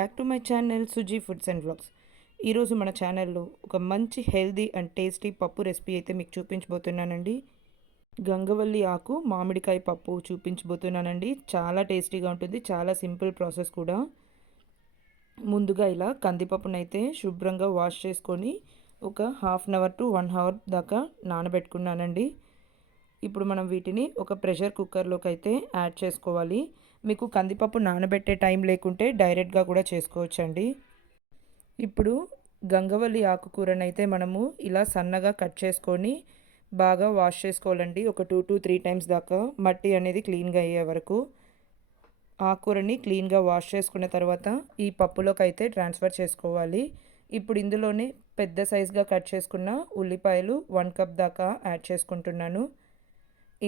Back to my channel Suji foods and vlogs. ఈరోజు మన ఛానల్లో ఒక మంచి హెల్దీ అండ్ టేస్టీ పప్పు రెసిపీ అయితే మీకు చూపించబోతున్నానండి. గంగవల్లి ఆకు మామిడికాయ పప్పు చూపించబోతున్నానండి. చాలా టేస్టీగా ఉంటుంది, చాలా సింపుల్ ప్రాసెస్ కూడా. ముందుగా ఇలా కందిపప్పునైతే శుభ్రంగా వాష్ చేసుకొని ఒక half an hour to 1 hour దాకా నానబెట్టుకున్నానండి. ఇప్పుడు మనం వీటిని ఒక ప్రెషర్ కుక్కర్లోకి అయితే యాడ్ చేసుకోవాలి. మీకు కందిపప్పు నానబెట్టే టైం లేకుంటే డైరెక్ట్గా కూడా చేసుకోవచ్చండి. ఇప్పుడు గంగవల్లి ఆకుకూరనైతే మనము ఇలా సన్నగా కట్ చేసుకొని బాగా వాష్ చేసుకోవాలండి. ఒక 2 to 3 టైమ్స్ దాకా మట్టి అనేది క్లీన్గా అయ్యే వరకు. ఆకుకూరని క్లీన్గా వాష్ చేసుకున్న తర్వాత ఈ పప్పులోకి అయితే ట్రాన్స్ఫర్ చేసుకోవాలి. ఇప్పుడు ఇందులోనే పెద్ద సైజ్గా కట్ చేసుకున్న ఉల్లిపాయలు 1 కప్ దాకా యాడ్ చేసుకుంటున్నాను.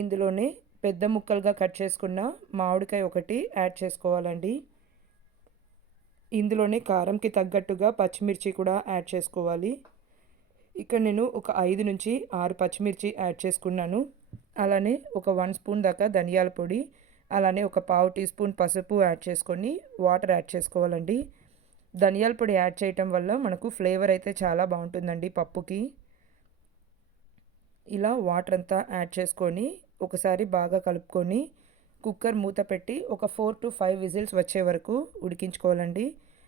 ఇందులోనే పెద్ద ముక్కలుగా కట్ చేసుకున్న మామిడికాయ ఒకటి యాడ్ చేసుకోవాలండి. ఇందులోనే కారంకి తగ్గట్టుగా పచ్చిమిర్చి కూడా యాడ్ చేసుకోవాలి. ఇక్కడ నేను ఒక 5 నుంచి 6 పచ్చిమిర్చి యాడ్ చేసుకున్నాను. అలానే ఒక 1 స్పూన్ దాకా ధనియాల పొడి, అలానే ఒక పావు టీ స్పూన్ పసుపు యాడ్ చేసుకొని వాటర్ యాడ్ చేసుకోవాలండి. ధనియాల పొడి యాడ్ చేయటం వల్ల మనకు ఫ్లేవర్ అయితే చాలా బాగుంటుందండి పప్పుకి. ఇలా వాటర్ అంతా యాడ్ చేసుకొని ఒకసారి బాగా కలుపుకొని కుక్కర్ మూత పెట్టి ఒక 4 to 5 విజిల్స్ వచ్చే వరకు ఉడికించుకోవాలండి.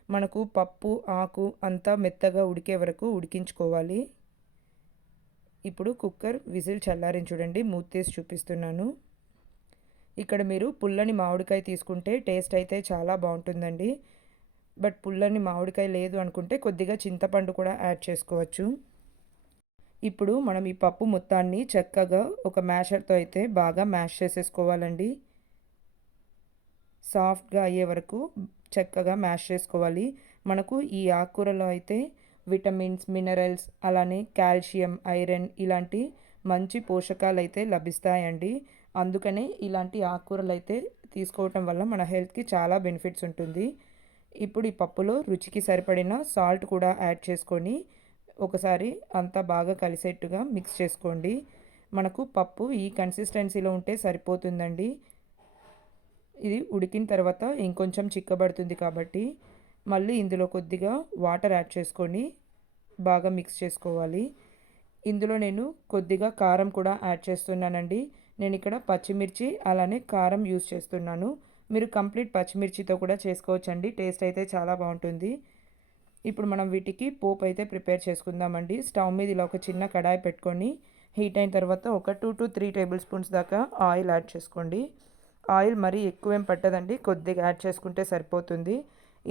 మనకు పప్పు ఆకు అంతా మెత్తగా ఉడికే వరకు ఉడికించుకోవాలి. ఇప్పుడు కుక్కర్ విజిల్ చల్లారిని చూడండి, మూత తీసి చూపిస్తున్నాను. ఇక్కడ మీరు పుల్లని మామిడికాయ తీసుకుంటే టేస్ట్ అయితే చాలా బాగుంటుందండి. బట్ పుల్లని మామిడికాయ లేదు అనుకుంటే కొద్దిగా చింతపండు కూడా యాడ్ చేసుకోవచ్చు. ఇప్పుడు మనం ఈ పప్పు మొత్తాన్ని చక్కగా ఒక మ్యాషర్తో అయితే బాగా మ్యాష్ చేసేసుకోవాలండి. సాఫ్ట్గా అయ్యే వరకు చక్కగా మ్యాష్ చేసుకోవాలి. మనకు ఈ ఆకుకూరలో అయితే విటమిన్స్, మినరల్స్, అలానే కాల్షియం, ఐరన్ ఇలాంటి మంచి పోషకాలు అయితే లభిస్తాయండి. అందుకనే ఇలాంటి ఆకుకూరలు అయితే తీసుకోవటం వల్ల మన హెల్త్కి చాలా బెనిఫిట్స్ ఉంటుంది. ఇప్పుడు ఈ పప్పులో రుచికి సరిపడిన సాల్ట్ కూడా యాడ్ చేసుకొని ఒకసారి అంతా బాగా కలిసేట్టుగా మిక్స్ చేసుకోండి. మనకు పప్పు ఈ కన్సిస్టెన్సీలో ఉంటే సరిపోతుందండి. ఇది ఉడికిన తర్వాత ఇంకొంచెం చిక్కబడుతుంది కాబట్టి మళ్ళీ ఇందులో కొద్దిగా వాటర్ యాడ్ చేసుకొని బాగా మిక్స్ చేసుకోవాలి. ఇందులో నేను కొద్దిగా కారం కూడా యాడ్ చేస్తున్నానండి. నేను ఇక్కడ పచ్చిమిర్చి అలానే కారం యూస్ చేస్తున్నాను. మీరు కంప్లీట్ పచ్చిమిర్చితో కూడా చేసుకోవచ్చండి, టేస్ట్ అయితే చాలా బాగుంటుంది. ఇప్పుడు మనం వీటికి పోపు అయితే ప్రిపేర్ చేసుకుందామండి. స్టవ్ మీద ఇలా ఒక చిన్న కడాయి పెట్టుకొని హీట్ అయిన తర్వాత ఒక 2 to 3 టేబుల్ స్పూన్స్ దాకా ఆయిల్ యాడ్ చేసుకోండి. ఆయిల్ మరీ ఎక్కువేం పట్టదండి, కొద్దిగా యాడ్ చేసుకుంటే సరిపోతుంది.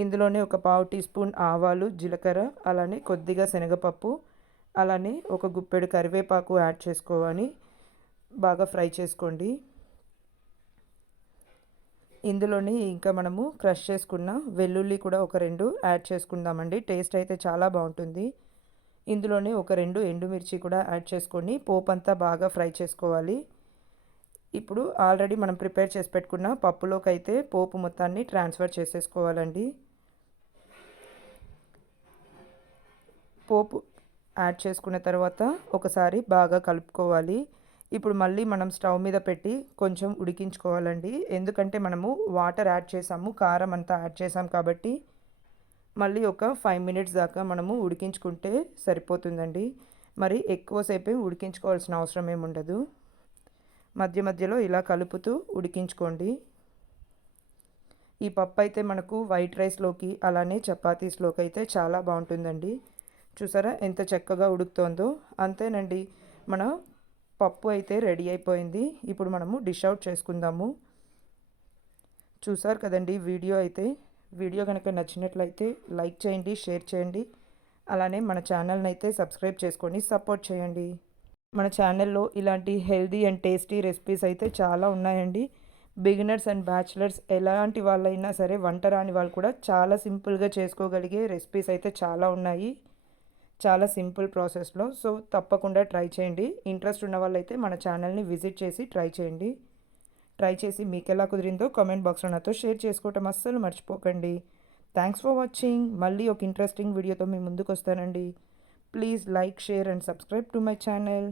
ఇందులోనే ఒక పావు టీ స్పూన్ ఆవాలు, జీలకర్ర, అలానే కొద్దిగా శనగపప్పు, అలానే ఒక గుప్పెడు కరివేపాకు యాడ్ చేసుకోవాలి. బాగా ఫ్రై చేసుకోండి. ఇందులోనే ఇంకా మనము క్రష్ చేసుకున్న వెల్లుల్లి కూడా ఒక 2 యాడ్ చేసుకుందామండి. టేస్ట్ అయితే చాలా బాగుంటుంది. ఇందులోనే ఒక 2 ఎండుమిర్చి కూడా యాడ్ చేసుకొని పోపు అంతా బాగా ఫ్రై చేసుకోవాలి. ఇప్పుడు ఆల్రెడీ మనం ప్రిపేర్ చేసి పెట్టుకున్న పప్పులోకి అయితే పోపు మొత్తాన్ని ట్రాన్స్ఫర్ చేసేసుకోవాలండి. పోపు యాడ్ చేసుకున్న తర్వాత ఒకసారి బాగా కలుపుకోవాలి. ఇప్పుడు మళ్ళీ మనం స్టవ్ మీద పెట్టి కొంచెం ఉడికించుకోవాలండి. ఎందుకంటే మనము వాటర్ యాడ్ చేసాము, కారం అంతా యాడ్ చేసాం కాబట్టి మళ్ళీ ఒక 5 మినిట్స్ దాకా మనము ఉడికించుకుంటే సరిపోతుందండి. మరి ఎక్కువసేపే ఉడికించుకోవాల్సిన అవసరం ఏముండదు. మధ్య మధ్యలో ఇలా కలుపుతూ ఉడికించుకోండి. ఈ పప్పు అయితే మనకు వైట్ రైస్లోకి అలానే చపాతీస్లోకి అయితే చాలా బాగుంటుందండి. చూసారా ఎంత చక్కగా ఉడుకుతోందో. అంతేనండి, మన పప్పు అయితే రెడీ అయిపోయింది. ఇప్పుడు మనము డిష్ అవుట్ చేసుకుందాము. చూసారు కదండి వీడియో కనుక నచ్చినట్లయితే లైక్ చేయండి, షేర్ చేయండి, అలానే మన ఛానల్ని అయితే సబ్స్క్రైబ్ చేసుకొని సపోర్ట్ చేయండి. మన ఛానల్లో ఇలాంటి హెల్దీ అండ్ టేస్టీ రెసిపీస్ అయితే చాలా ఉన్నాయండి. బిగినర్స్ అండ్ బ్యాచిలర్స్ ఎలాంటి వాళ్ళైనా సరే, వంట రాని వాళ్ళు కూడా చాలా సింపుల్గా చేసుకోగలిగే రెసిపీస్ అయితే చాలా ఉన్నాయి, చాలా సింపుల్ ప్రాసెస్లో. సో తప్పకుండా ట్రై చేయండి. ఇంట్రెస్ట్ ఉన్న వాళ్ళైతే మన ఛానల్ని విజిట్ చేసి ట్రై చేయండి. ట్రై చేసి మీకు ఎలా కుదిరిందో కామెంట్ బాక్స్లో నాతో షేర్ చేసుకోవటం అస్సలు మర్చిపోకండి. Thanks for watching. మళ్ళీ ఒక ఇంట్రెస్టింగ్ వీడియోతో మీ ముందుకు వస్తానండి. Please like, share and subscribe to my channel.